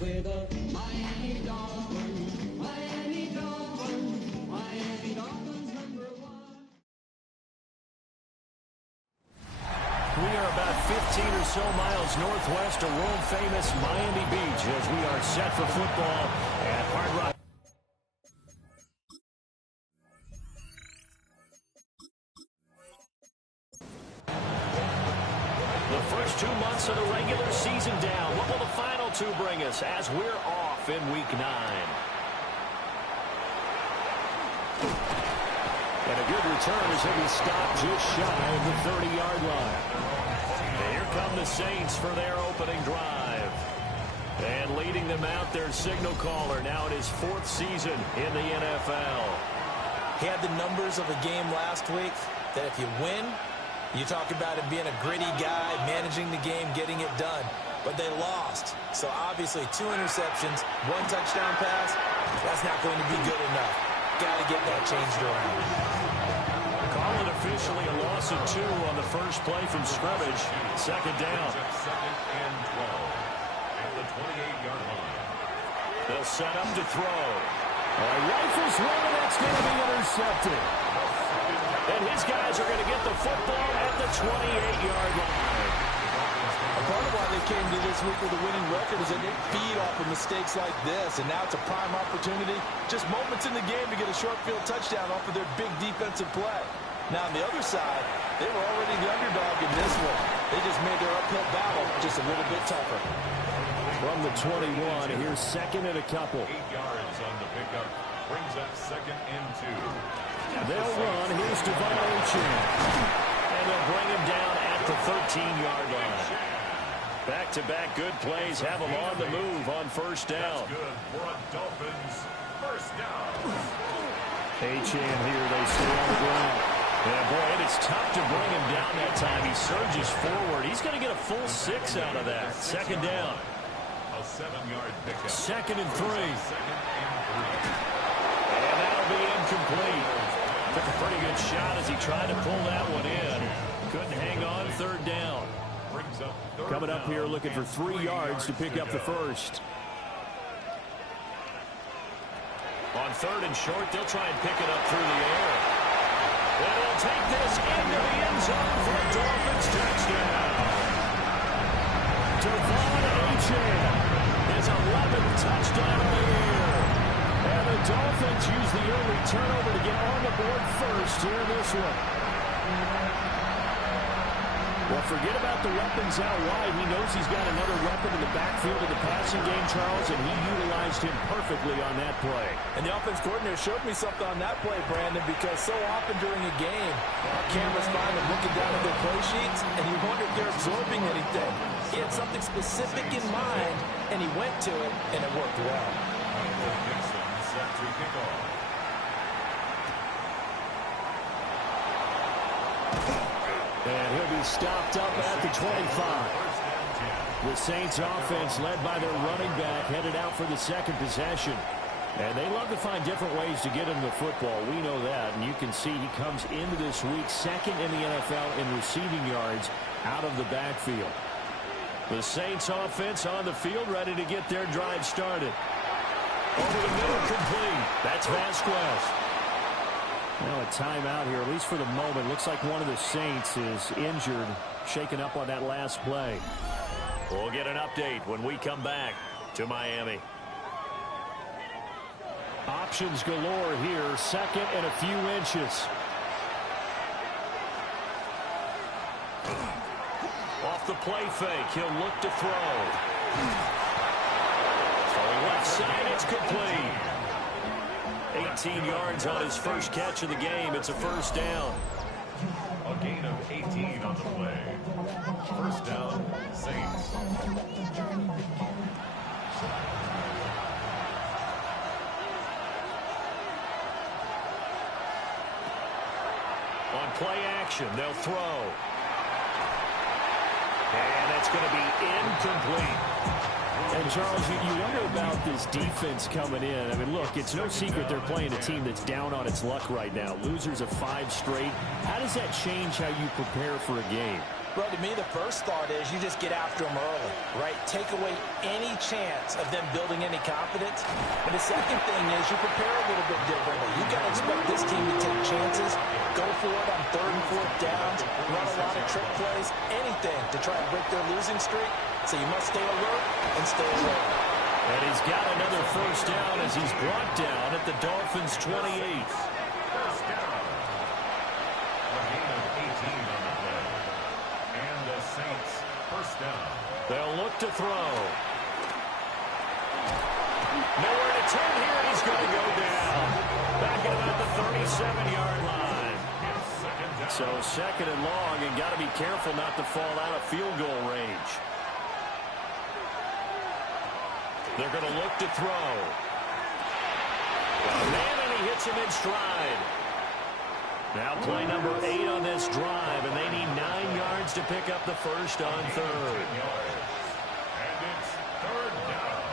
with the Miami Dolphins, Miami Dolphins, Miami Dolphins #1. We are about 15 or so miles northwest of world-famous Miami Beach as we are set for football at Hard Rock. The first 2 months of the regular season down. What will the final 2 bring us as we're off in Week 9? And a good return as he'll be stopped just shy of the 30-yard line. And here come the Saints for their opening drive. And leading them out, their signal caller now in his 4th season in the NFL. He had the numbers of a game last week that if you win, you talk about him being a gritty guy, managing the game, getting it done. But they lost. So obviously 2 interceptions, 1 touchdown pass, that's not going to be good enough. Got to get that changed around. Call it officially a loss of 2 on the first play from scrimmage. Second down. Second and 12 at the 28-yard line. They'll set up to throw. Rifles one, and that's going to be intercepted. And his guys are going to get the football at the 28-yard line. A part of why they came to this week with a winning record is that they feed off of mistakes like this, and now it's a prime opportunity, just moments in the game to get a short field touchdown off of their big defensive play. Now, on the other side, they were already the underdog in this one. They just made their uphill battle just a little bit tougher. From the 21, here's second and a couple. 8 yards on the pickup. Brings up second and 2. They'll run. Here's Devon Achane. And they'll bring him down at the 13-yard line. Back-to-back good plays have them on the move on first down. That's good for a Dolphins first down. Achane here. They stay on the ground. Yeah, boy, and it's tough to bring him down that time. He surges forward. He's going to get a full 6 out of that. Second down. A 7-yard pickup. Second and 3. Second and 3. And that'll be incomplete. Took a pretty good shot as he tried to pull that one in. Couldn't hang on. Third down. Brings up third Coming up here looking for 3 yards to pick up the go. first. On third and short, they'll try and pick it up through the air. And they'll take this into the end zone for a Dolphins touchdown. Devon Achane, his 11th touchdown of the year. And the Dolphins use the early turnover to get on the board first here in this one. Well, forget about the weapons out wide. He knows he's got another weapon in the backfield of the passing game, Charles, and he utilized him perfectly on that play. And the offense coordinator showed me something on that play, Brandon, because so often during a game, our cameras find them looking down at their play sheets, and you wonder if they're absorbing anything. He had something specific in mind, and he went to it, and it worked well. Michael Dixon set to kick off. And he'll be stopped up at the 25. The Saints offense led by their running back headed out for the second possession. And they love to find different ways to get him the football. We know that. And you can see he comes into this week second in the NFL in receiving yards out of the backfield. The Saints offense on the field ready to get their drive started. Over the middle, complete. That's Vasquez. Now a timeout here, at least for the moment. Looks like one of the Saints is injured, shaken up on that last play. We'll get an update when we come back to Miami. Options galore here, second and a few inches. Off the play fake, he'll look to throw. So left side, it's complete. 18 yards on his first catch of the game. It's a first down. A gain of 18 on the play. First down, Saints. On play action, they'll throw. And that's going to be incomplete. And, Charles, you wonder about this defense coming in. I mean, look, it's no secret they're playing a team that's down on its luck right now. Losers of 5 straight. How does that change how you prepare for a game? Well, to me, the first thought is you just get after them early, right? Take away any chance of them building any confidence. And the second thing is you prepare a little bit differently. You got to expect this team to take chances, go for it on 3rd and 4th downs, run a lot of trick plays, anything to try and break their losing streak. So you must stay alert and stay alert. And he's got another first down as he's brought down at the Dolphins' 28. First down. A gain of 18 on the play. And the Saints, first down. They'll look to throw. Nowhere to turn here, and he's going to go down. Back at about the 37-yard line. So second and long, and got to be careful not to fall out of field goal range. They're going to look to throw. Got a man, and he hits him in stride. Now play number 8 on this drive, and they need 9 yards to pick up the first on 3rd. And it's 3rd down.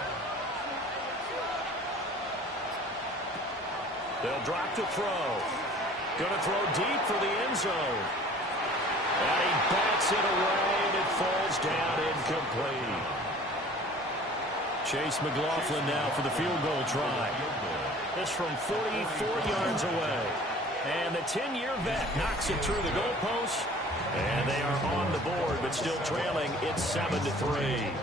They'll drop to throw. Going to throw deep for the end zone. And he bats it away, and it falls down incomplete. Chase McLaughlin now for the field goal try. This from 44 yards away. And the 10-year vet knocks it through the goalpost. And they are on the board, but still trailing. It's 7-3.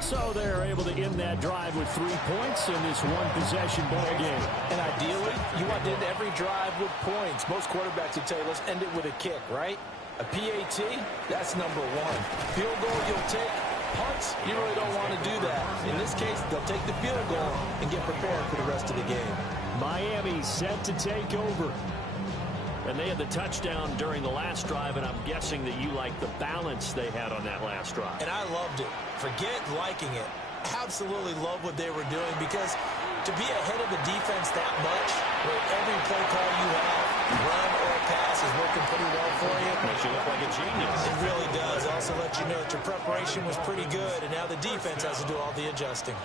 So they're able to end that drive with 3 points in this one-possession ball game. And ideally, you want to end every drive with points. Most quarterbacks would tell you, let's end it with a kick, right? A PAT, that's number 1. Field goal, you'll take. Punts, you really don't want to do that. In this case, they'll take the field goal and get prepared for the rest of the game. Miami set to take over. And they had the touchdown during the last drive, and I'm guessing that you like the balance they had on that last drive. And I loved it. Forget liking it. Absolutely love what they were doing, because to be ahead of the defense that much, where every play call you have, run or pass, is working pretty well for you. Makes you look like a genius. It really does. Also let you know that your preparation was pretty good, and now the defense has to do all the adjusting.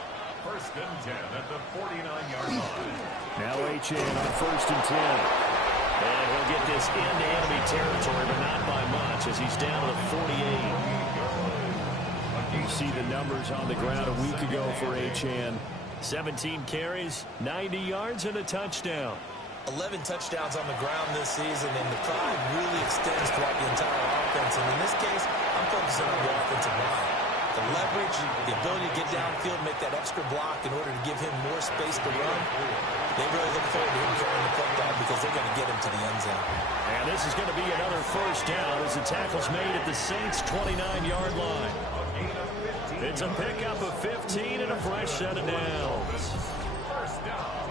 First and 10 at the 49-yard line. Now Achane on 1st and 10. And he'll get this into enemy territory, but not by much, as he's down to the 48. You see the numbers on the ground a week ago for Achane. 17 carries, 90 yards, and a touchdown. 11 touchdowns on the ground this season, and the pride really extends throughout the entire offense. And in this case, I'm focusing on the offensive line. The leverage, the ability to get downfield, make that extra block in order to give him more space to run. They really look forward to him throwing the football, because they're going to get him to the end zone. And this is going to be another first down as the tackle's made at the Saints' 29-yard line. It's a pickup of 15 and a fresh set of downs. First down.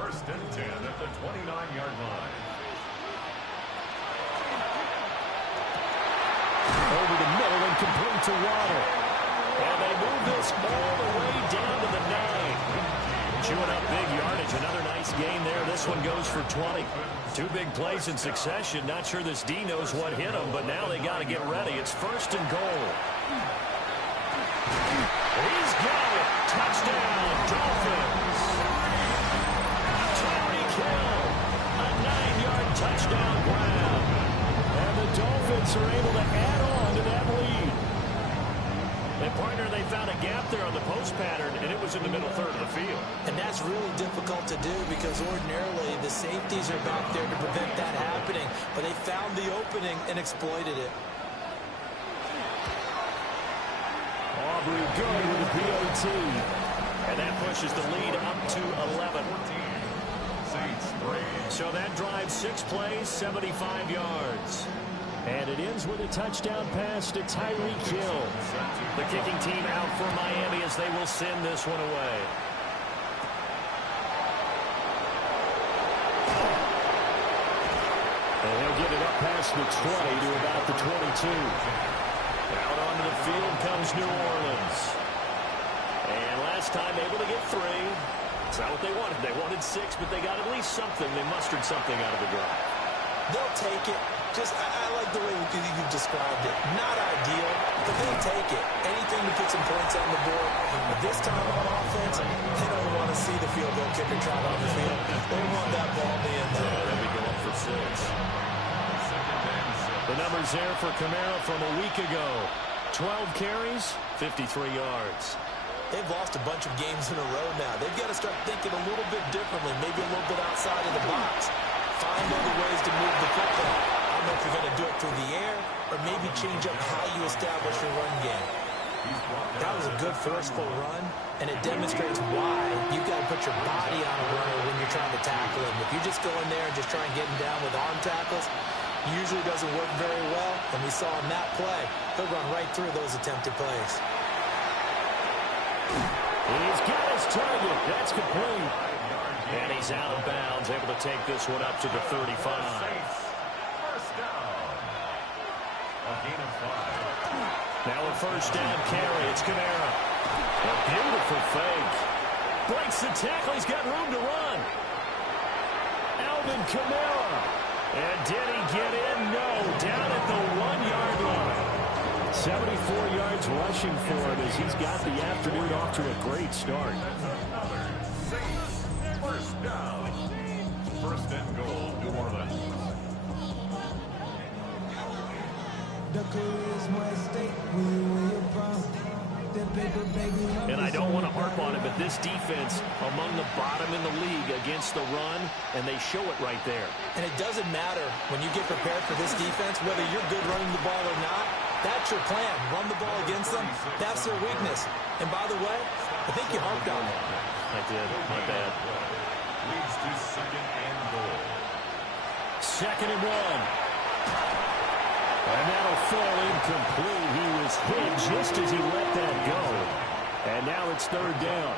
First and 10 at the 29-yard line. Over the middle and complete to Waddle. And they move this all the way down to the 9. Chewing up big yardage. Another nice gain there. This one goes for 20. 2 big plays in succession. Not sure this D knows what hit him, but now they got to get ready. It's 1st and goal. He's got it. Touchdown, Dolphins. Tyreek Hill, a 9-yard touchdown grab. And the Dolphins are able to add on to that lead. And partner, they found a gap there on the post pattern, and it was in the middle third of the field. And that's really difficult to do, because ordinarily the safeties are back there to prevent that happening. But they found the opening and exploited it. Aubrey good with a PAT. And that pushes the lead up to 11. Saints 3. So that drives 6 plays, 75 yards. And it ends with a touchdown pass to Tyreek Hill. The kicking team out for Miami as they will send this one away. And he'll get it up past the 20 to about the 22. Out onto the field comes New Orleans. And last time able to get 3. It's not what they wanted. They wanted 6, but they got at least something. They mustered something out of the drive. They'll take it. Just, I like the way you described it. Not ideal, but they'll take it. Anything to put some points on the board. But this time on offense, they don't want to see the field goal kicker trot on the field. They want that ball in the end zone. They'll be going for 6. The numbers there for Kamara from a week ago. 12 carries, 53 yards. They've lost a bunch of games in a row now. They've got to start thinking a little bit differently, maybe a little bit outside of the box. Find other ways to move the football. I don't know if you're going to do it through the air or maybe change up how you establish your run game. That was a good forceful run, and it demonstrates why you've got to put your body on a runner when you're trying to tackle him. If you just go in there and just try and get him down with arm tackles, usually doesn't work very well, and we saw in that play, he'll run right through those attempted plays. He's got his target. That's complete. And he's out of bounds, able to take this one up to the 35. First down. A gain of 5. Now a first down carry. It's Kamara. A beautiful fake. Breaks the tackle. He's got room to run. Alvin Kamara. And did he get in? No. Down at the 1-yard line. 74 yards rushing for him as he's got the afternoon off to a great start. Saints. First down. First and goal, New Orleans. And I don't want to harp on it, but this defense among the bottom in the league against the run, and they show it right there. And it doesn't matter when you get prepared for this defense, whether you're good running the ball or not. That's your plan. Run the ball against them. That's their weakness. And by the way, I think you harped on it. I did. My bad. Leads to second and goal. 2nd and 1. And that'll fall incomplete. He was hit just as he let that go. And now it's 3rd down.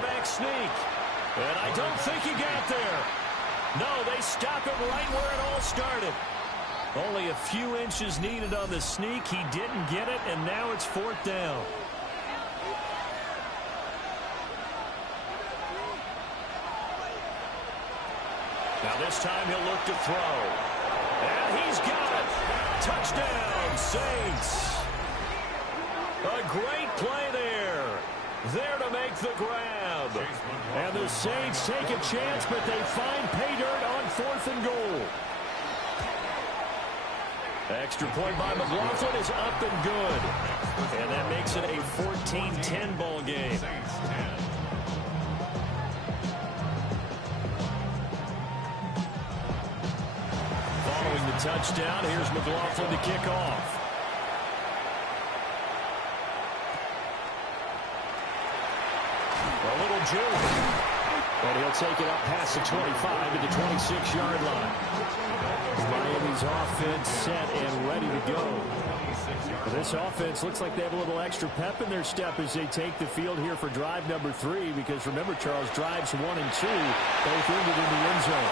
Back sneak. And I don't think he got there. No, they stop him right where it all started. Only a few inches needed on the sneak. He didn't get it, and now it's 4th down. Now this time he'll look to throw. And he's got it. Touchdown, Saints. A great play there. There to make the grab. And the Saints take a chance, but they find pay dirt on 4th and goal. Extra point by McLaughlin is up and good. And that makes it a 14-10 ball game. Following the touchdown, here's McLaughlin to kick off. A little juke. And he'll take it up past the 25 to the 26-yard line. Miami's offense set and ready to go. This offense looks like they have a little extra pep in their step as they take the field here for drive number 3, because remember, Charles, drives 1 and 2 both ended in the end zone.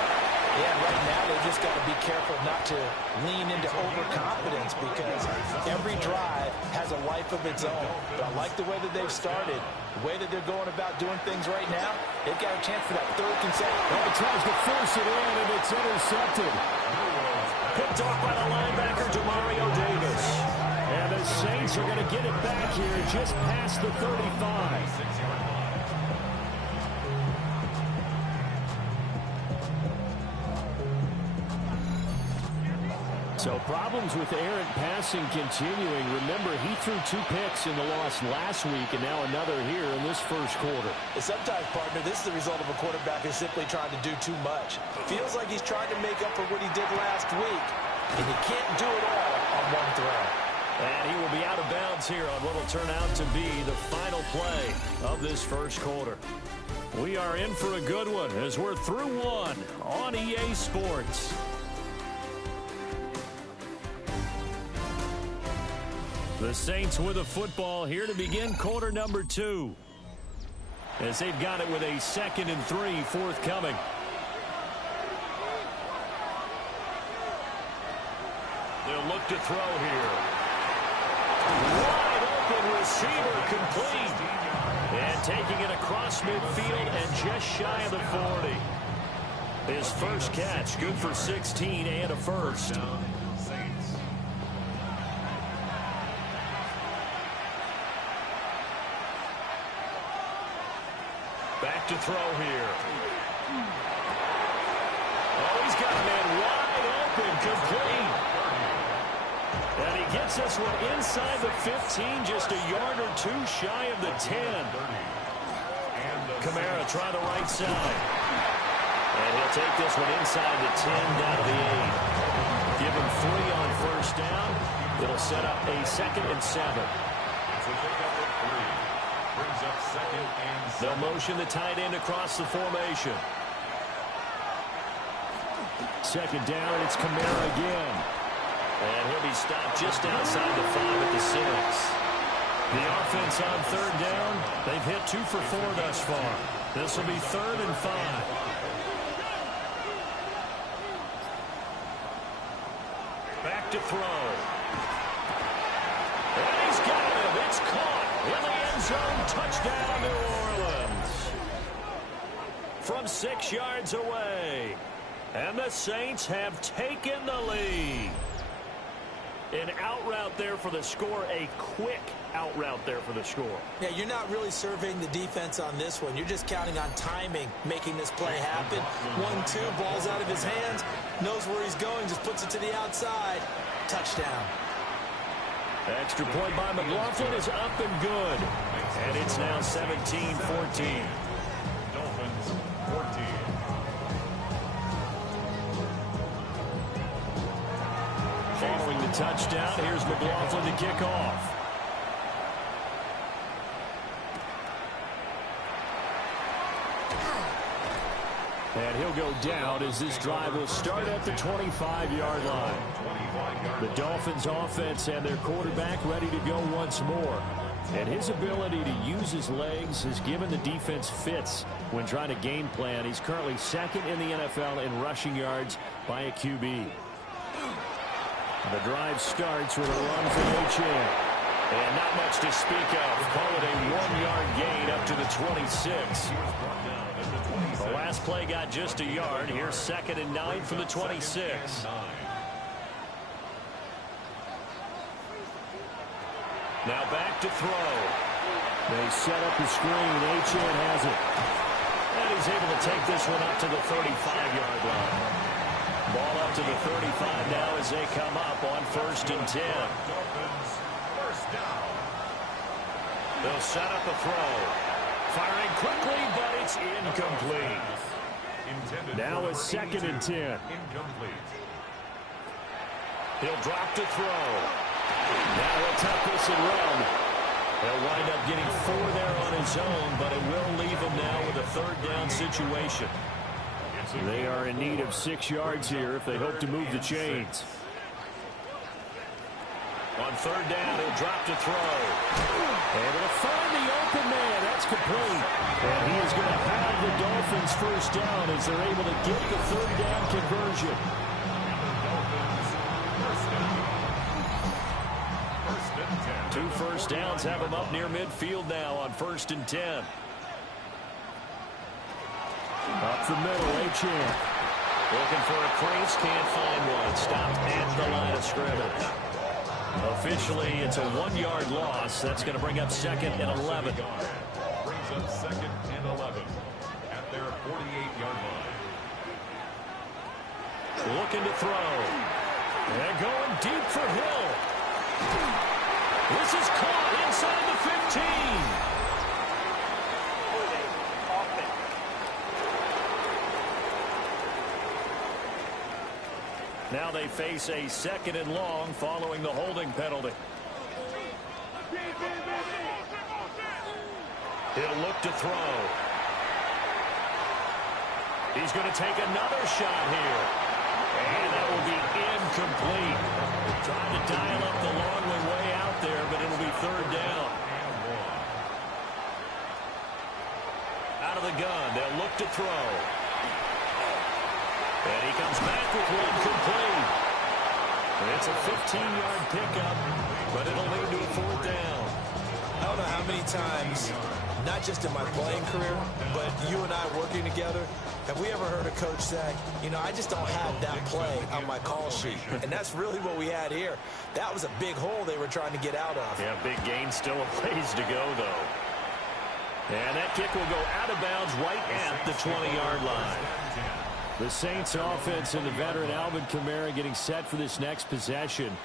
Yeah, right now they just got to be careful not to lean into overconfidence, because every drive has a life of its own. But I like the way that they've started, the way that they're going about doing things right now. They've got a chance for that 3rd consecutive. Well, he tries to force it in, and it's intercepted. Picked off by the linebacker, Demario Davis. And the Saints are going to get it back here just past the 35. So problems with errant passing continuing. Remember, he threw 2 picks in the loss last week, and now another here in this first quarter. Sometimes, partner, this is the result of a quarterback who's simply trying to do too much. Feels like he's trying to make up for what he did last week, and he can't do it all on one throw. And he will be out of bounds here on what will turn out to be the final play of this first quarter. We are in for a good one as we're through 1 on EA Sports. The Saints with a football here to begin quarter number 2. As they've got it with a 2nd and 3 forthcoming. They'll look to throw here. Wide open receiver complete. And taking it across midfield and just shy of the 40. His first catch, good for 16 and a first. Back to throw here. Oh, he's got a man wide open, complete. And he gets this one inside the 15, just a yard or two shy of the 10. Kamara try the right side. And he'll take this one inside the 10, down to the 8. Give him 3 on first down. It'll set up a 2nd and 7. It's a pickup of 3. Brings up 2nd and 7. They'll motion the tight end across the formation. 2nd down, and it's Kamara again. And he'll be stopped just outside the 5 at the 6. The offense on 3rd down, they've hit 2 for 4 thus far. This will be 3rd and 5. Back to throw. And he's got him. It's caught in the end zone. Touchdown, New Orleans. From 6 yards away. And the Saints have taken the lead. An out route there for the score. A quick out route there for the score. Yeah, you're not really surveying the defense on this one. You're just counting on timing, making this play happen. 1-2, ball's out of his hands. Knows where he's going, just puts it to the outside. Touchdown. Extra point by McLaughlin is up and good. And it's now 17-14. Dolphins 14. Following the touchdown, here's McLaughlin to kick off. And he'll go down as this drive will start at the 25-yard line. The Dolphins offense and their quarterback ready to go once more. And his ability to use his legs has given the defense fits when trying to game plan. He's currently 2nd in the NFL in rushing yards by a QB. The drive starts with a run for Achane. And not much to speak of. Call it a 1-yard gain up to the 26. The last play got just a yard. Here's 2nd and 9 from the 26. Now back to throw. They set up the screen. Achane has it. And he's able to take this one up to the 35-yard line. Ball up to the 35 now as they come up on 1st and 10. First down. They'll set up a throw. Firing quickly, but it's incomplete. Now it's 2nd and 10. Incomplete. He'll drop to throw. Now he'll tuck this and run. He'll wind up getting 4 there on his own, but it will leave him now with a 3rd down situation. They are in need of 6 yards here if they hope to move the chains. On 3rd down, he'll drop to throw. And it'll find the open man. That's complete. And he is going to have the Dolphins 1st down as they're able to get the 3rd down conversion. First and 10. 2 first downs have him up near midfield now on 1st and 10. Up the middle, Achane. Looking for a crease, can't find one. Stopped at the line of scrimmage. Officially, it's a 1-yard loss. That's going to bring up 2nd and 11. Brings up 2nd and 11 at their 48-yard line. Looking to throw. And going deep for Hill. This is caught inside the 15. Now they face a 2nd and long following the holding penalty. He'll look to throw. He's going to take another shot here. And that will be incomplete. Trying to dial up the long way out there, but it'll be 3rd down. Out of the gun, they'll look to throw. And he comes back with one complete. It's a 15-yard pickup, but it'll lead to a 4th down. I don't know how many times, not just in my playing career, but you and I working together, have we ever heard a coach say, you know, I just don't have that play on my call sheet. And that's really what we had here. That was a big hole they were trying to get out of. Yeah, big gain, still a ways to go, though. And that kick will go out of bounds right at the 20-yard line. The Saints offense and the veteran Alvin Kamara getting set for this next possession.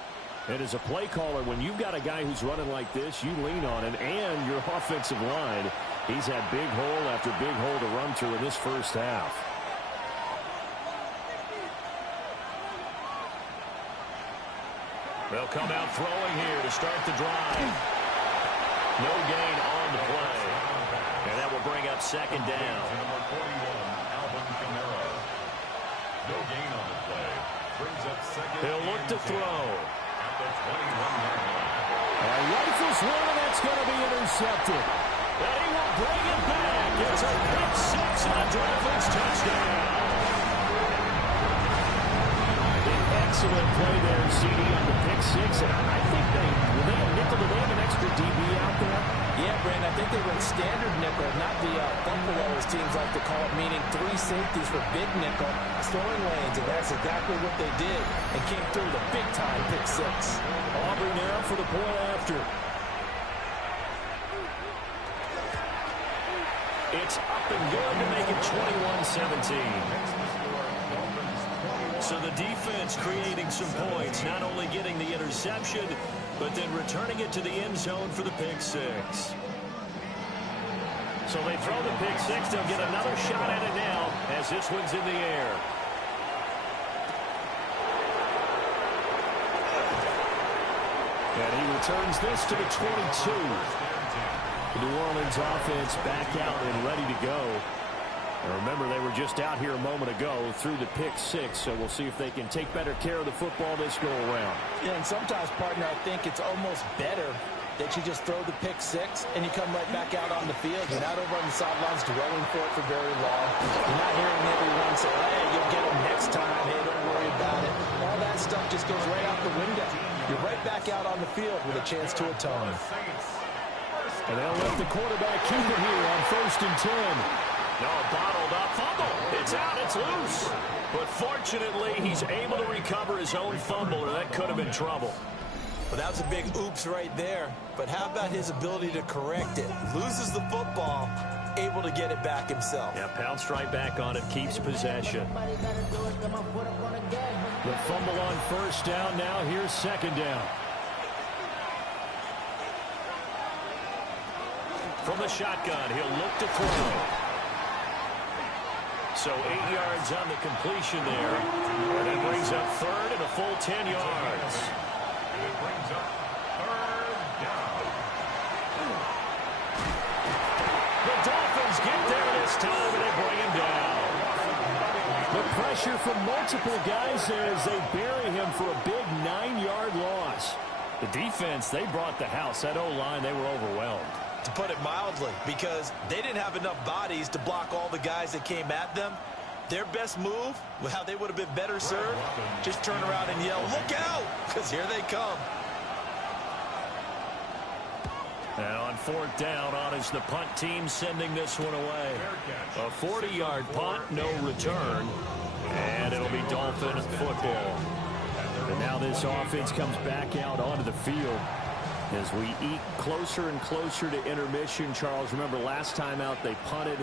And as a play caller, when you've got a guy who's running like this, you lean on him and your offensive line. He's had big hole after big hole to run through in this first half. They'll come out throwing here to start the drive. No gain on the play. And that will bring up second down. Number 41, Alvin Kamara. No gain on the play. Brings up second. He'll look to throw. At the 21-yard line. Rifles one, and that's going to be intercepted. And he will bring it back. It's a pick six and a Dolphins touchdown. Excellent play there, CD, on the pick six. And I think will they have nickel? Do they have an extra DB out there? Yeah, Brandon, I think they run standard nickel, not the buffalo, as teams like to call it, meaning 3 safeties for big nickel, throwing lanes, and that's exactly what they did and came through the big-time pick six. Aubrey now for the point after. It's up and good to make it 21-17. So the defense creating some points, not only getting the interception, but then returning it to the end zone for the pick six. So they throw the pick six. They'll get another shot at it now as this one's in the air. And he returns this to the 22. The New Orleans offense back out and ready to go. And remember, they were just out here a moment ago through the pick six, so we'll see if they can take better care of the football this go-around. Yeah, and sometimes, partner, I think it's almost better that you just throw the pick six and you come right back out on the field. You're not over on the sidelines dwelling for it for very long. You're not hearing everyone say, hey, you'll get them next time. Hey, don't worry about it. All that stuff just goes right out the window. You're right back out on the field with a chance to atone. And they'll let the quarterback keep it here on 1st and 10. No, bottled up fumble. It's out. It's loose. But fortunately, he's able to recover his own fumble, or that could have been trouble. Well, that was a big oops right there. But how about his ability to correct it? Loses the football, able to get it back himself. Yeah, pounced right back on it, keeps possession. The fumble on 1st down. Now here's 2nd down. From the shotgun, he'll look to throw. So 8 yards on the completion there. And that brings up 3rd and a full 10 yards. And it brings up 3rd down. The Dolphins get there this time, and they bring him down. The pressure from multiple guys there as they bury him for a big 9-yard loss. The defense, they brought the house. That O-line, they were overwhelmed. To put it mildly, because they didn't have enough bodies to block all the guys that came at them. Their best move, well, how they would have been better served, just turn around and yell, look out, because here they come. And on 4th down, on is the punt team sending this one away. A 40-yard punt, no return. And it'll be Dolphin football. And now this offense comes back out onto the field. As we eat closer and closer to intermission, Charles, remember last time out they punted.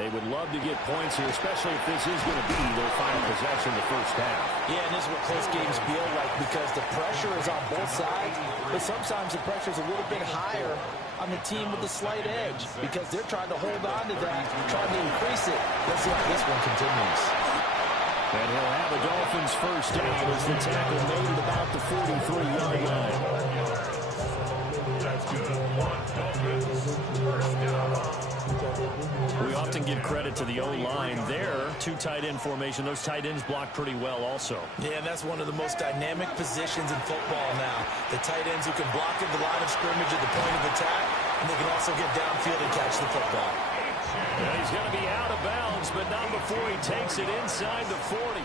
They would love to get points here, especially if this is going to be their final possession in the first half. Yeah, and this is what close games feel like because the pressure is on both sides, but sometimes the pressure is a little bit higher on the team with the slight edge because they're trying to hold on to that, trying to increase it. Let's see how this one continues. And he'll have the Dolphins first down as the tackle made at about the 43-yard line. We often give credit to the O-line there. 2 tight end formation. Those tight ends block pretty well also. Yeah, and that's one of the most dynamic positions in football now. The tight ends who can block at the line of scrimmage at the point of attack, and they can also get downfield and catch the football. And he's going to be out of bounds, but not before he takes it inside the 40.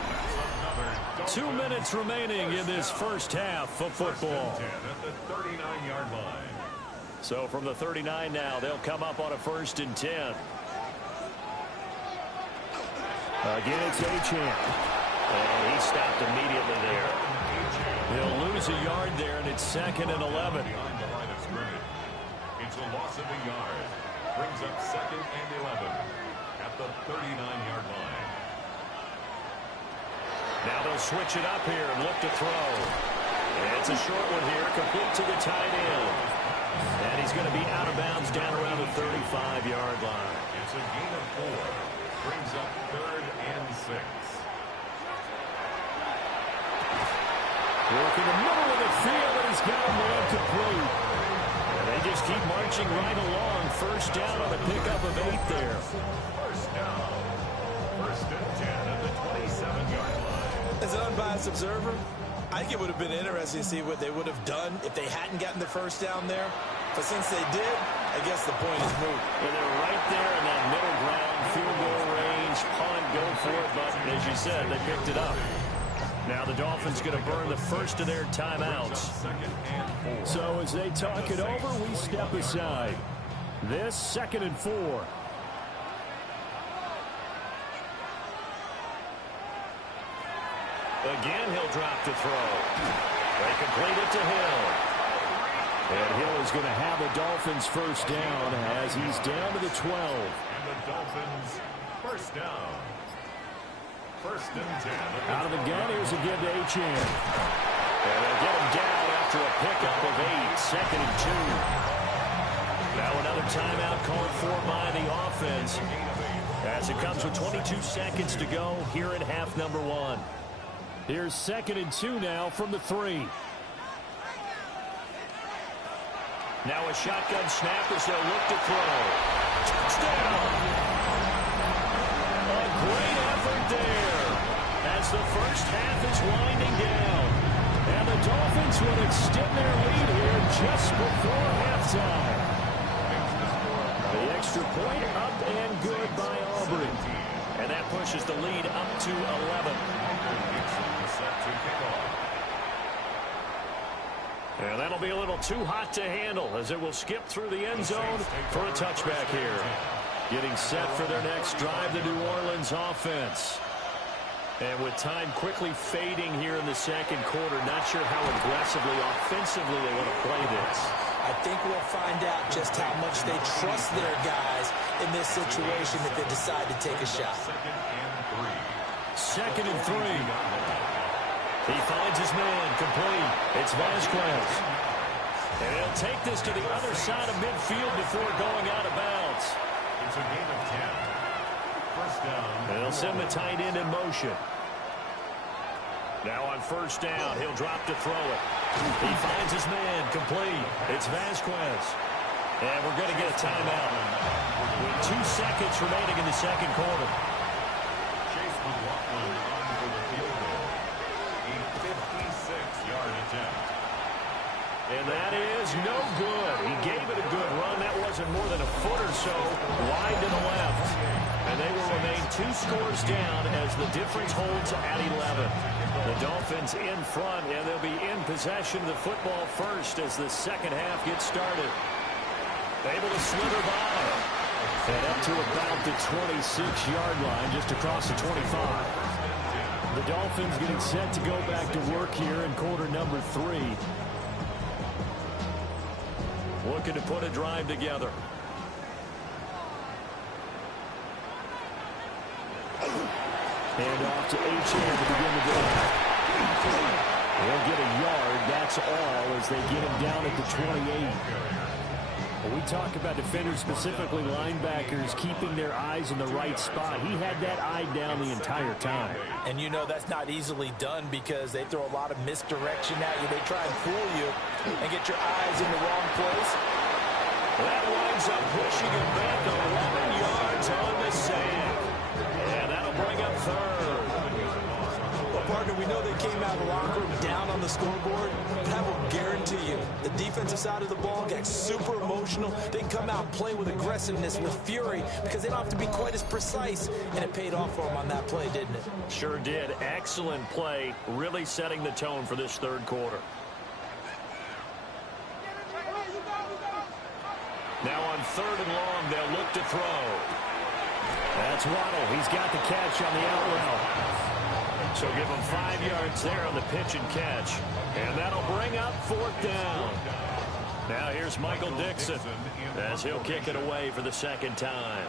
2 minutes remaining in this first half of football. At the 39-yard line. So from the 39 now, they'll come up on a 1st and 10. Again, it's Achane. And he stopped immediately there. He'll lose a yard there, and it's 2nd and 11. Behind the line of scrimmage. It's a loss of a yard. Brings up 2nd and 11 at the 39-yard line. Now they'll switch it up here and look to throw. It's a short one here, complete to the tight end. And he's going to be out of bounds down around the 35-yard line. It's a gain of 4. Brings up 3rd and 6. Working the middle of the field, and he's got a man complete. And they just keep marching right along. First down on a pickup of 8 there. First down. 1st and 10 at the 27-yard line. As an unbiased observer, I think it would have been interesting to see what they would have done if they hadn't gotten the first down there. But since they did, I guess the point is moot. And they're right there in that middle ground, field goal range, punt, go for it. But as you said, they picked it up. Now the Dolphins going to burn the first of their timeouts. 2nd and 4. So as they talk it over, we step aside. This 2nd and 4. Again, he'll drop to throw. They complete it to Hill. And Hill is going to have the Dolphins first down as he's down to the 12. And the Dolphins first down. 1st and 10. Out of the gun, here's a give to Achane. And they'll get him down after a pickup of 8, 2nd and 2. Now another timeout called for by the offense as it comes with 22 seconds to go here in half number 1. Here's 2nd and 2 now from the 3. Now a shotgun snap as they'll look to throw. Touchdown! A great effort there as the first half is winding down. And the Dolphins will extend their lead here just before halftime. The extra point up and good by Aubrey. And that pushes the lead up to 11. And that'll be a little too hot to handle as it will skip through the end zone for a touchback here. Getting set for their next drive, the New Orleans offense. And with time quickly fading here in the second quarter, not sure how aggressively, offensively they want to play this. I think we'll find out just how much they trust their guys in this situation if they decide to take a shot. 2nd and 3. He finds his man, complete. It's Vasquez. And he'll take this to the other side of midfield before going out of bounds. It's a gain of 10. First down. They'll send the tight end in motion. Now on first down, he'll drop to throw it. He finds his man, complete. It's Vasquez. And we're going to get a timeout with 2 seconds remaining in the second quarter. Chase McLaughlin on for the field goal. A 56-yard attempt. And that is no good. He gave it a good run. That wasn't more than a foot or so wide to the left. And they will remain 2 scores down as the difference holds at 11. The Dolphins in front, and they'll be in possession of the football first as the second half gets started. Able to slither by. And up to about the 26-yard line, just across the 25. The Dolphins getting set to go back to work here in quarter number 3. Looking to put a drive together. And off to Achane to begin the drive. They'll get a yard, that's all, as they get him down at the 28. When we talk about defenders, specifically linebackers, keeping their eyes in the right spot, he had that eye down the entire time. And you know that's not easily done because they throw a lot of misdirection at you. They try and fool you and get your eyes in the wrong place. That winds up pushing him back 11 yards on the sand. And that'll bring up third. Well, partner, we know they came out of the locker room down on the scoreboard, but I will guarantee you the defensive side of the ball gets super emotional. They come out and play with aggressiveness, with fury, because they don't have to be quite as precise, and it paid off for them on that play, didn't it? Sure did. Excellent play, really setting the tone for this third quarter. Now on 3rd and long, they'll look to throw. That's Waddle. He's got the catch on the out route. So give him 5 yards there on the pitch and catch. And that'll bring up 4th down. Now here's Michael Dixon as he'll kick it away for the second time.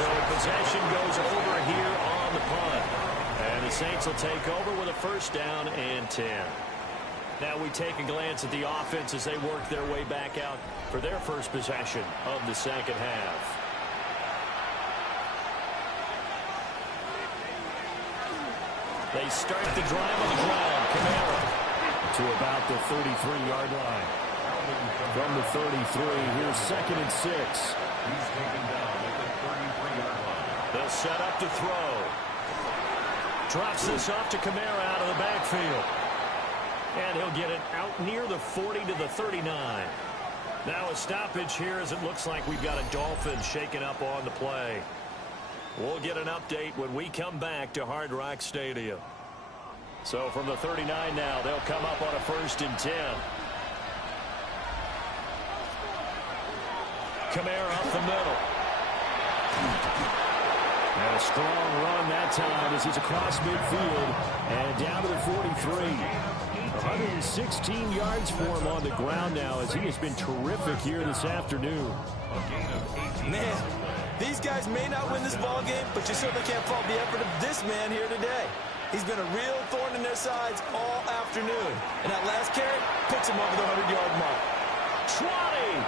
So possession goes over here on the punt. And the Saints will take over with a first down and 10. Now we take a glance at the offense as they work their way back out for their first possession of the second half. They start the drive on the ground. Kamara to about the 33-yard line. From the 33, here's 2nd and 6. He's taken down at the 33-yard line. They'll set up to throw. Drops this off to Kamara out of the backfield. And he'll get it out near the 40 to the 39. Now a stoppage here as it looks like we've got a Dolphin shaken up on the play. We'll get an update when we come back to Hard Rock Stadium. So from the 39 now, they'll come up on a 1st and 10. Kamara up the middle. And a strong run that time as he's across midfield and down to the 43. 116 yards for him on the ground now as he has been terrific here this afternoon. Man, these guys may not win this ball game, but you certainly can't fault the effort of this man here today. He's been a real thorn in their sides all afternoon. And that last carry puts him over the 100-yard mark. 20!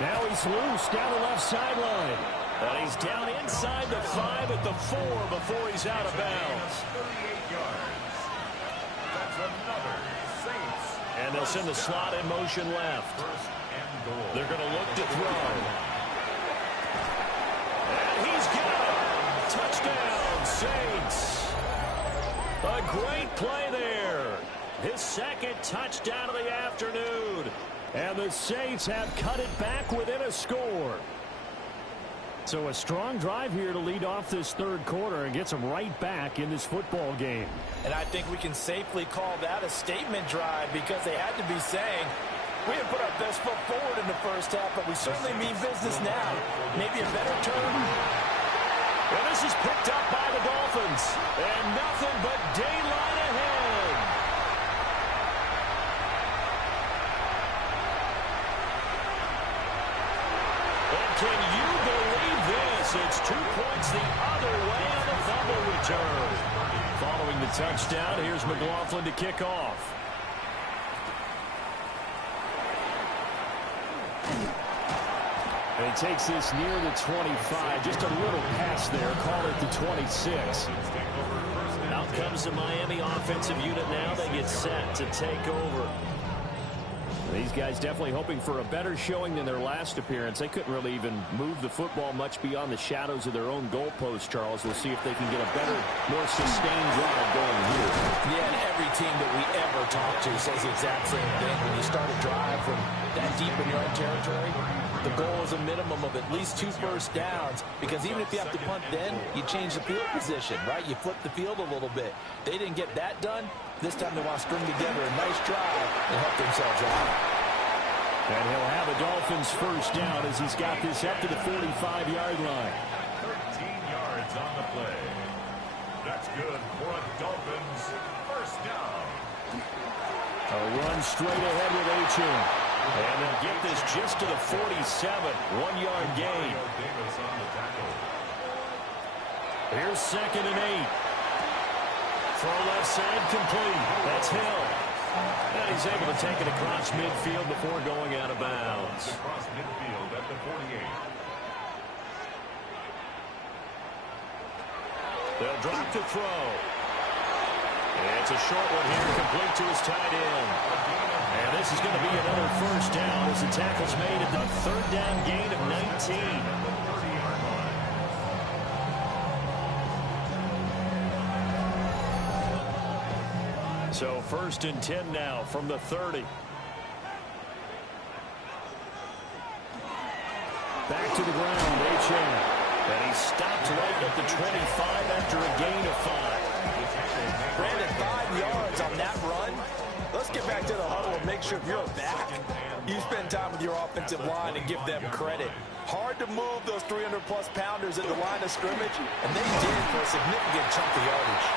Now he's loose down the left sideline. And he's down inside the 5 at the 4 before he's out of bounds. 38 yards. That's another Saints. And they'll send the slot in motion left. First and goal. They're going to look to throw. And he's got it. Touchdown, Saints. A great play there. His 2nd touchdown of the afternoon. And the Saints have cut it back within a score. So a strong drive here to lead off this 3rd quarter and gets them right back in this football game. And I think we can safely call that a statement drive because they had to be saying, we didn't put our best foot forward in the first half, but we certainly mean business now. Maybe a better term. Well, this is picked up by the Dolphins. And nothing but daylight ahead. And can you believe this? It's 2 points the other way on the fumble return. Following the touchdown, here's McLaughlin to kick off. And he takes this near the 25. Just a little pass there. Call it the 26. Out comes the Miami offensive unit now. They get set to take over. These guys definitely hoping for a better showing than their last appearance. They couldn't really even move the football much beyond the shadows of their own goalpost, Charles. We'll see if they can get a better, more sustained drive going here. Yeah, and every team that we ever talk to says the exact same thing. When you start a drive from that deep in your own territory, the goal is a minimum of at least 2 first downs, because even if you have to punt then, you change the field position, right? You flip the field a little bit. They didn't get that done. This time they want to string together a nice drive and help themselves out. And he'll have a Dolphins first down as he's got this up to the 45-yard line. 13 yards on the play. That's good for a Dolphins first down. A run straight ahead with Achane. And they'll get this just to the 47. 1-yard gain. Davis on the tackle. Here's 2nd and 8. Throw left side complete. That's Hill. And he's able to take it across midfield before going out of bounds. Across midfield at the 48. They'll drop to throw. And it's a short one here, complete to his tight end. And this is going to be another first down as the tackle's made at the 3rd down gain of 19. So 1st and 10 now from the 30. Back to the ground, Achane. And he stopped right at the 25 after a gain of 5. Brandon, 5 yards on that run. Let's get back to the huddle and make sure if you're back, you spend time with your offensive line and give them credit. Hard to move those 300-plus pounders at the line of scrimmage, and they did for a significant chunk of yardage.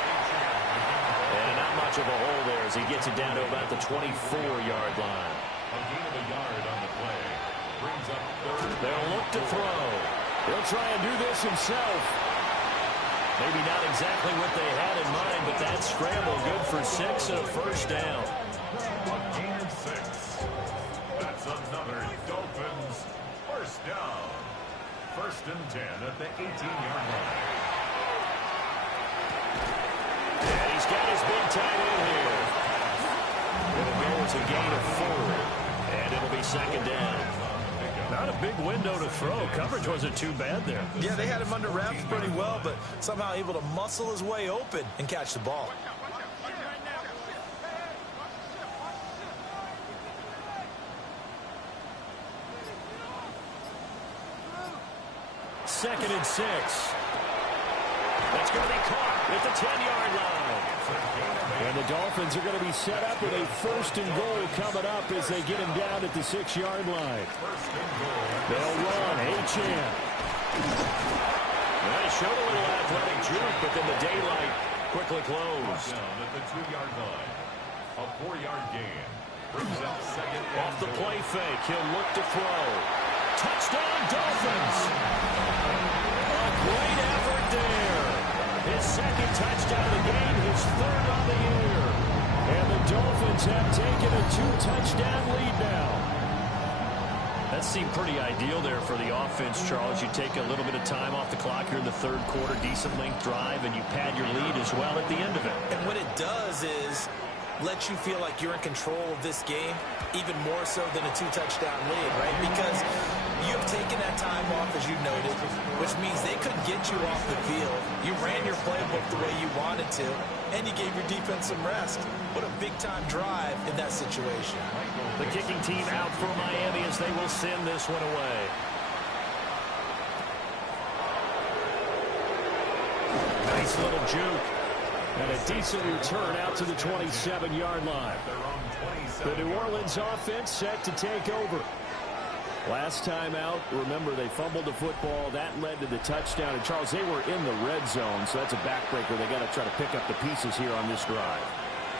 And not much of a hole there as he gets it down to about the 24-yard line. A gain of a yard on the play. Brings up 3rd. They'll look to throw. He'll try and do this himself. Maybe not exactly what they had in mind, but that scramble good for 6 and a first down. A gain of 6. That's another Dolphins first down. 1st and 10 at the 18-yard line. And he's got his big tight end here. It'll go as a gain of 4, and it'll be 2nd down. Not a big window to throw. Coverage wasn't too bad there. Yeah, they had him under wraps pretty well, but somehow able to muscle his way open and catch the ball. Second and 6. That's going to be caught at the 10-yard line. And the Dolphins are going to be set up with a 1st and goal coming up as they get him down at the 6-yard line. They'll run. Achane. Well, he showed a little athletic juke, but then the daylight quickly closed. Down at the 2-yard line. A 4-yard gain. Brings up 2nd. Off the play fake, he'll look to throw. Touchdown, Dolphins! A great effort there. His 2nd touchdown of the game, his 3rd on the year. And the Dolphins have taken a 2-touchdown lead now. That seemed pretty ideal there for the offense, Charles. You take a little bit of time off the clock here in the 3rd quarter, decent length drive, and you pad your lead as well at the end of it. And what it does is let you feel like you're in control of this game, even more so than a 2-touchdown lead, right? Because you've taken that time off, as you noted, which means they couldn't get you off the field. You ran your playbook the way you wanted to, and you gave your defense some rest. What a big-time drive in that situation. The kicking team out for Miami as they will send this one away. Nice little juke. And a decent return out to the 27-yard line. The New Orleans offense set to take over. Last time out, remember, they fumbled the football. That led to the touchdown. And, Charles, they were in the red zone, so that's a backbreaker. They got to try to pick up the pieces here on this drive.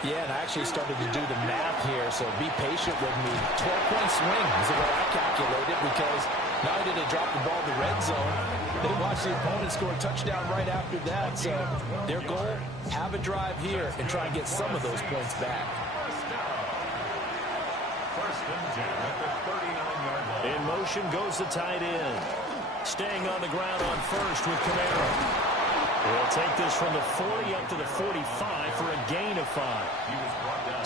Yeah, and I actually started to do the math here, so be patient with me. 12-point swing is what I calculated, because not only did they drop the ball in the red zone, they watched the opponent score a touchdown right after that. So their goal, have a drive here and try and get some of those points back. 1st and 10 at the 39-yard line. In motion goes the tight end. Staying on the ground on first with Kamara. We'll take this from the 40 up to the 45 for a gain of 5.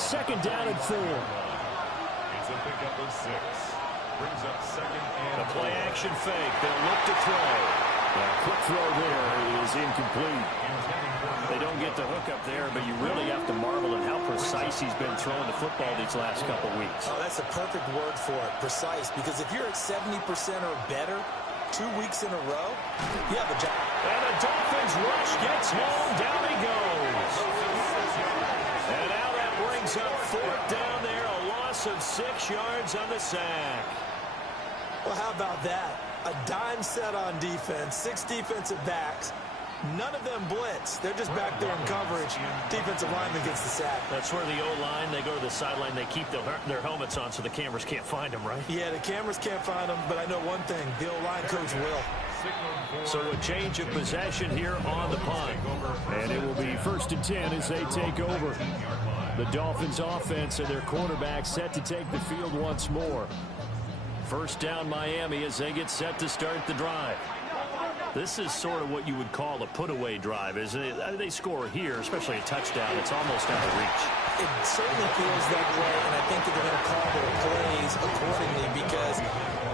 2nd down and 4. It's a pickup of 6. Brings up 2nd and The play action fake. They'll look to throw. Quick throw there is incomplete. They don't get the hook up there, but you really have to marvel at how precise he's been throwing the football these last couple weeks. Oh, that's a perfect word for it, precise, because if you're at 70% or better 2 weeks in a row, you have a job. And the Dolphins rush gets home. Down he goes. And now that brings up 4th down there. A loss of 6 yards on the sack. Well, how about that? A dime set on defense, 6 defensive backs. None of them blitz. They're just back there in coverage. Defensive lineman gets the sack. That's where the O-line, they go to the sideline, they keep their helmets on so the cameras can't find them, right? Yeah, the cameras can't find them, but I know one thing. The O-line coach will. So a change of possession here on the punt. And it will be 1st and 10 as they take over. The Dolphins offense and their quarterback set to take the field once more. 1st down Miami as they get set to start the drive. This is sort of what you would call a put-away drive, isn't it? They score here, especially a touchdown. It's almost out of reach. It certainly feels that way, and I think that they're going to call their plays accordingly, because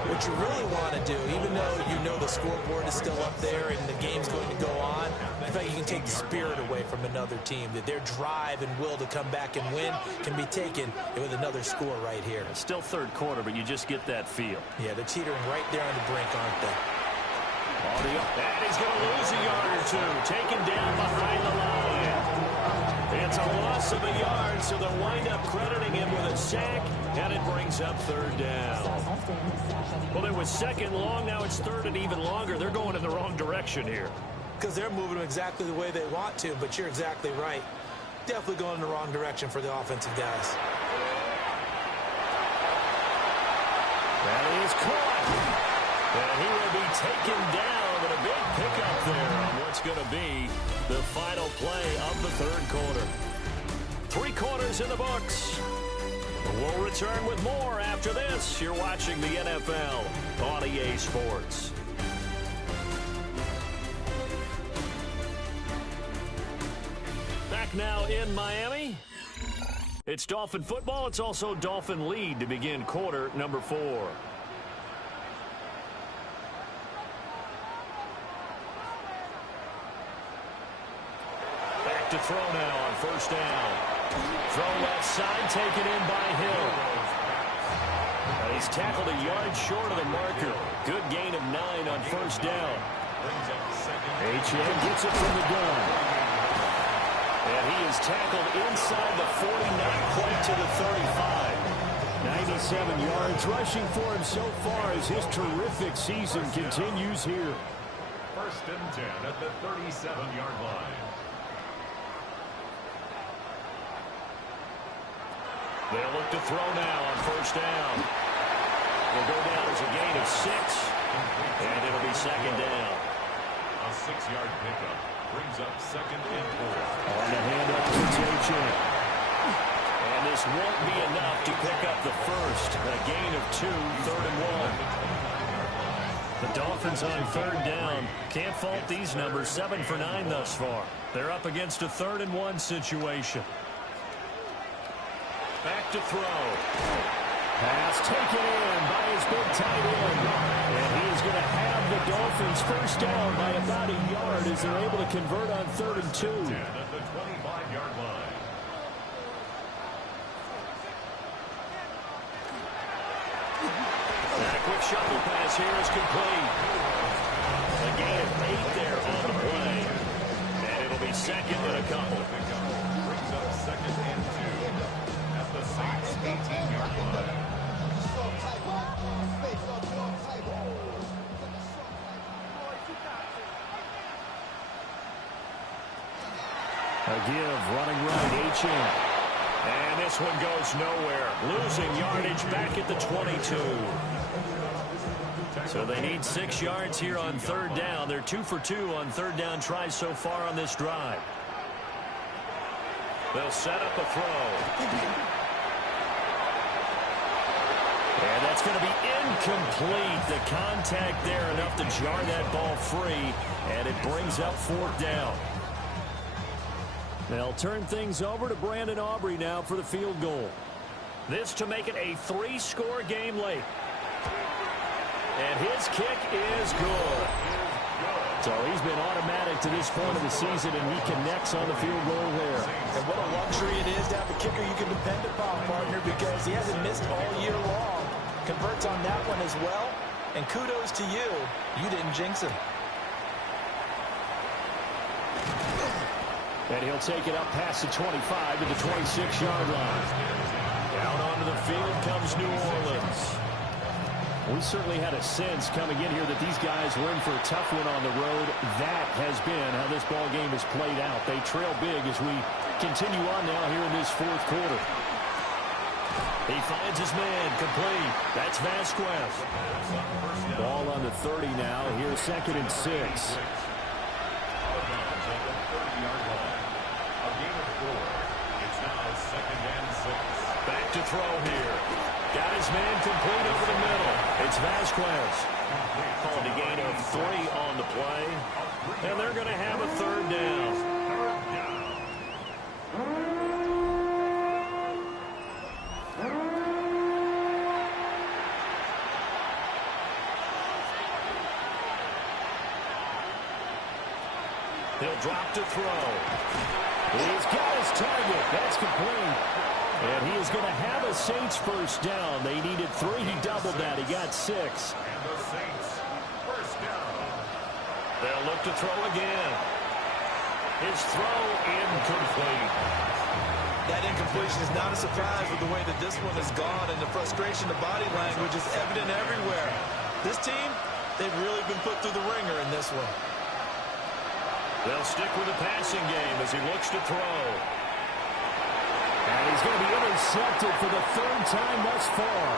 what you really want to do, even though you know the scoreboard is still up there and the game's going to go on, in fact, you can take the spirit away from another team, that their drive and will to come back and win can be taken with another score right here. It's still 3rd quarter, but you just get that feel. Yeah, they're teetering right there on the brink, aren't they? And he's going to lose a yard or 2. Taken down behind the line. It's a loss of a yard, so they'll wind up crediting him with a sack, and it brings up 3rd down. Well, it was 2nd long. Now it's 3rd and even longer. They're going in the wrong direction here. Because they're moving them exactly the way they want to, but you're exactly right. Definitely going in the wrong direction for the offensive guys. That is caught. And he will be taken down, and a big pickup there on what's going to be the final play of the third quarter. 3 quarters in the books. We'll return with more after this. You're watching the NFL on EA Sports. Back now in Miami. It's Dolphin football. It's also Dolphin lead to begin quarter number 4. Back to throw now on first down. Throw left side, taken in by Hill. He's tackled a yard short of the marker. Good gain of 9 on first down. H.M. gets it from the gun. And he is tackled inside the 40, not quite to the 35. 97 yards rushing for him so far as his terrific season continues here. First and 10 at the 37-yard line. They'll look to throw now on first down. Will go down as a gain of 6, and it'll be second down. A 6-yard pickup brings up second and 4. On the handoff to J.J. And this won't be enough to pick up the first. A gain of 2, third and 1. The Dolphins on third down. Can't fault these numbers. 7 for 9 thus far. They're up against a third and 1 situation. Back to throw. Pass taken in by his big tight end. And he is going to have the Dolphins first down by about a yard as they're able to convert on third and 2. 10 at the 25-yard line. And a quick shuttle pass here is complete. A gain of 8 there on the play. And it'll be second and a couple. Brings up second and 2 at the Saints' 18-yard line. A give, running right, H.M. And this one goes nowhere. Losing yardage back at the 22. So they need 6 yards here on third down. They're 2 for 2 on third down tries so far on this drive. They'll set up a throw. And that's going to be incomplete. The contact there enough to jar that ball free. And it brings up fourth down. They'll turn things over to Brandon Aubrey now for the field goal. This to make it a 3-score game late. And his kick is good. So he's been automatic to this point of the season, and he connects on the field goal there. And what a luxury it is to have a kicker you can depend upon, partner, because he hasn't missed all year long. Converts on that one as well. And kudos to you. You didn't jinx him. And he'll take it up past the 25 to the 26-yard line. Down onto the field comes New Orleans. We certainly had a sense coming in here that these guys were in for a tough one on the road. That has been how this ball game has played out. They trail big as we continue on now here in this fourth quarter. He finds his man, complete. That's Vasquez. Ball on the 30 now. Here's second and 6. Back to throw here. Got his man complete over the middle. It's Vasquez. Called a gain of 3 on the play. And they're going to have a third down. He'll drop to throw. He's got his target. That's complete. And he is going to have a Saints first down. They needed 3. He doubled that. He got 6. And the Saints first down. They'll look to throw again. His throw incomplete. That incompletion is not a surprise with the way that this one has gone, and the frustration, the body language is evident everywhere. This team, they've really been put through the ringer in this one. They'll stick with the passing game as he looks to throw. And he's going to be intercepted for the 3rd time thus far.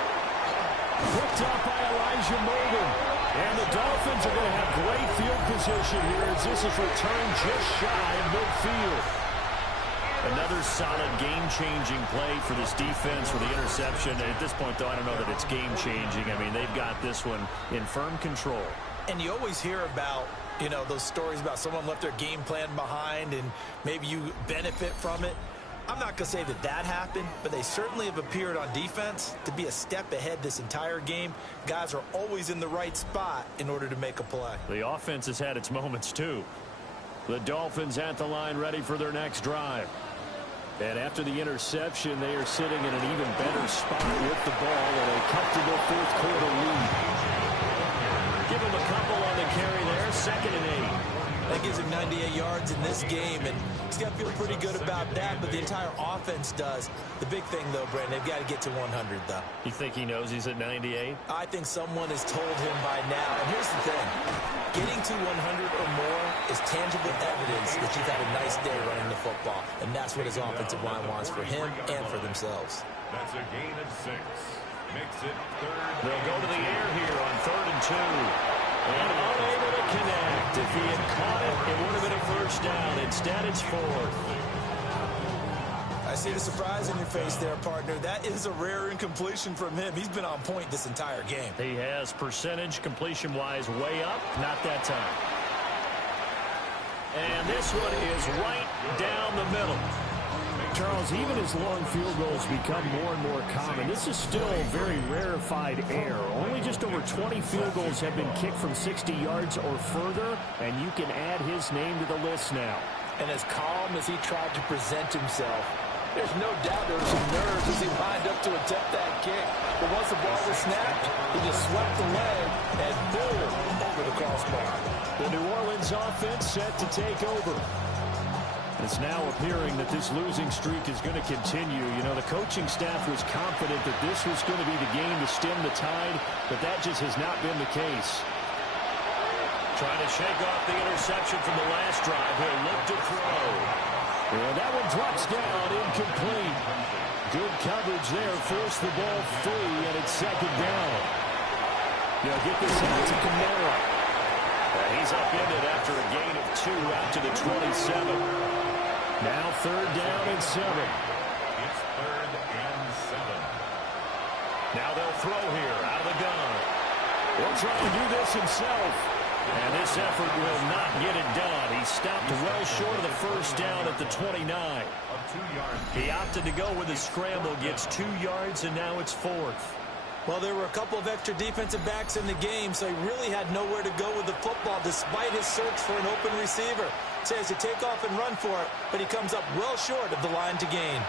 Picked up by Elijah Molden. And the Dolphins Dolphins are going to have great field position here as this is returned just shy of midfield. Another solid game-changing play for this defense for the interception. At this point, though, I don't know that it's game-changing. I mean, they've got this one in firm control. And you always hear about, you know, those stories about someone left their game plan behind and maybe you benefit from it. I'm not going to say that that happened, but they certainly have appeared on defense to be a step ahead this entire game. Guys are always in the right spot in order to make a play. The offense has had its moments, too. The Dolphins at the line ready for their next drive. And after the interception, they are sitting in an even better spot with the ball in a comfortable fourth-quarter lead. Give him a couple on the carry there, 2nd and 8. That gives him 98 yards in this game, and he's got to feel pretty good about that, but the entire offense does. The big thing, though, Brandon, they've got to get to 100, though. You think he knows he's at 98? I think someone has told him by now. And here's the thing. Getting to 100 or more is tangible evidence that you've had a nice day running the football, and that's what his offensive line wants for him and for themselves. That's a gain of 6. Makes it 3rd. They'll go to the air here on 3rd and 2. And unable to connect. If he had caught it, it would have been a first down. Instead, it's 4th. I see the surprise in your face there, partner. That is a rare incompletion from him. He's been on point this entire game. He has percentage completion-wise way up. Not that time. And this one is right down the middle. Charles, even as long field goals become more and more common, this is still very rarefied air. Only just over 20 field goals have been kicked from 60 yards or further, and you can add his name to the list now. And as calm as he tried to present himself, there's no doubt there were some nerves as he lined up to attempt that kick. But once the ball was snapped, he just swept the leg and boom, over the crossbar. The New Orleans offense set to take over. It's now appearing that this losing streak is going to continue. You know, the coaching staff was confident that this was going to be the game to stem the tide, but that just has not been the case. Trying to shake off the interception from the last drive. He'll look to throw. And that one drops down, incomplete. Good coverage there, forced the ball free, and it's 2nd down. You'll get this out to Kamara. He's upended after a gain of 2 out to the 27. Now 3rd down and 7. It's 3rd and 7. Now they'll throw here out of the gun. He'll try to do this himself. And this effort will not get it done. He stopped well short of the first down at the 29. He opted to go with a scramble, gets 2 yards, and now it's 4th. Well, there were a couple of extra defensive backs in the game, so he really had nowhere to go with the football despite his search for an open receiver. So he has to take off and run for it, but he comes up well short of the line to gain.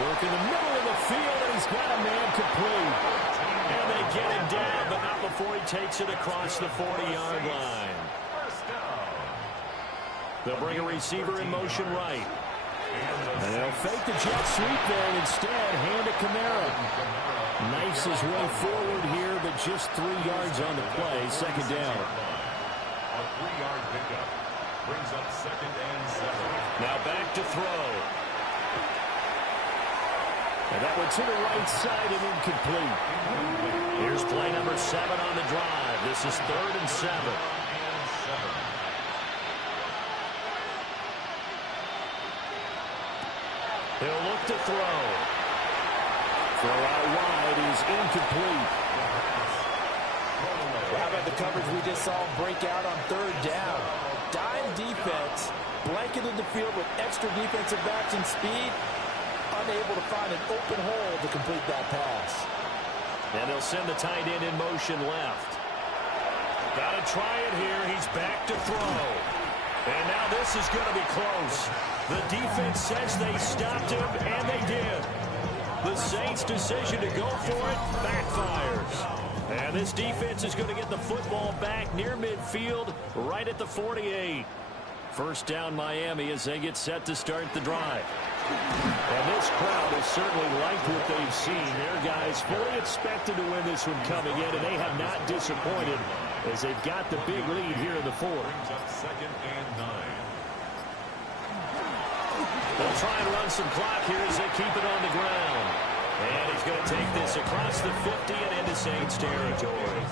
Work in the middle of the field, and he's got a man complete. And they get him down, but not before he takes it across the 40-yard line. They'll bring a receiver in motion right. And they'll fake the jet sweep there and instead hand it Kamara. Knifes his way forward here, but just 3 yards on the play. 2nd down. A 3-yard pickup brings up 2nd and 7. Now back to throw. And that one to the right side and incomplete. Here's play number 7 on the drive. This is 3rd and 7. He'll look to throw. Throw out wide is incomplete. How about the coverage we just saw break out on 3rd down? Dime defense, blanketed the field with extra defensive backs and speed, unable to find an open hole to complete that pass. And they'll send the tight end in motion left. Got to try it here. He's back to throw. And now this is going to be close. The defense says they stopped him, and they did. The Saints' decision to go for it backfires. And this defense is going to get the football back near midfield, right at the 48. First down Miami as they get set to start the drive. And this crowd has certainly liked what they've seen. Their guys fully expected to win this one coming in, and they have not disappointed as they've got the big lead here in the 4th. Brings up 2nd and 9. They'll try and run some clock here as they keep it on the ground. And he's going to take this across the 50 and into Saints territory.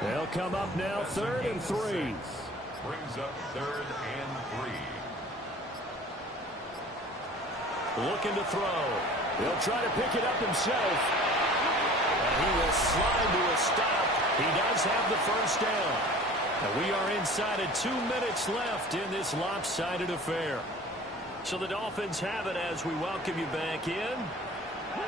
They'll come up now 3rd and 3. Brings up 3rd and 3. Looking to throw. He'll try to pick it up himself. And he will slide to a stop. He does have the first down. And we are inside of 2 minutes left in this lopsided affair. So the Dolphins have it as we welcome you back in.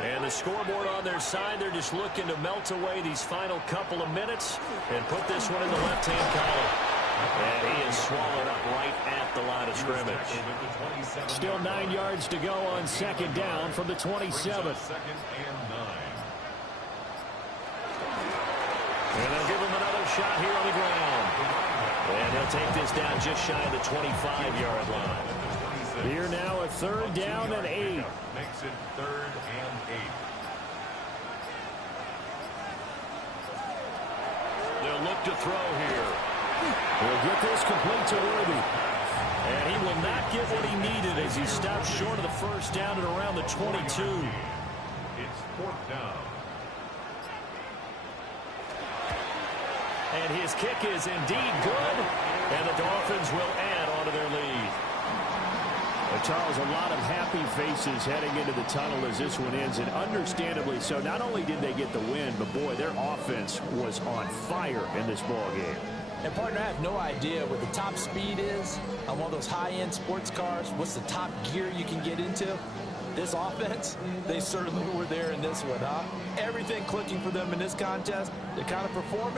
And the scoreboard on their side, they're just looking to melt away these final couple of minutes and put this one in the left-hand column. And he is swallowed up right at the line of scrimmage. Still 9 yards to go on 2nd down from the 27. 2nd and 9. And they'll give him another shot here on the ground. And he'll take this down just shy of the 25-yard line. Here now a 3rd down and 8. Makes it 3rd and 8. They'll look to throw here. He'll get this complete to Worthy. And he will not get what he needed as he stops short of the first down at around the 22. It's 4th down. And his kick is indeed good. And the Dolphins will add on to their lead. Charles, a lot of happy faces heading into the tunnel as this one ends, and understandably so. Not only did they get the win, but boy, their offense was on fire in this ball game. And partner, I have no idea what the top speed is on one of those high-end sports cars. What's the top gear you can get into? This offense, they certainly were there in this one, huh? Everything clicking for them in this contest. The kind of performance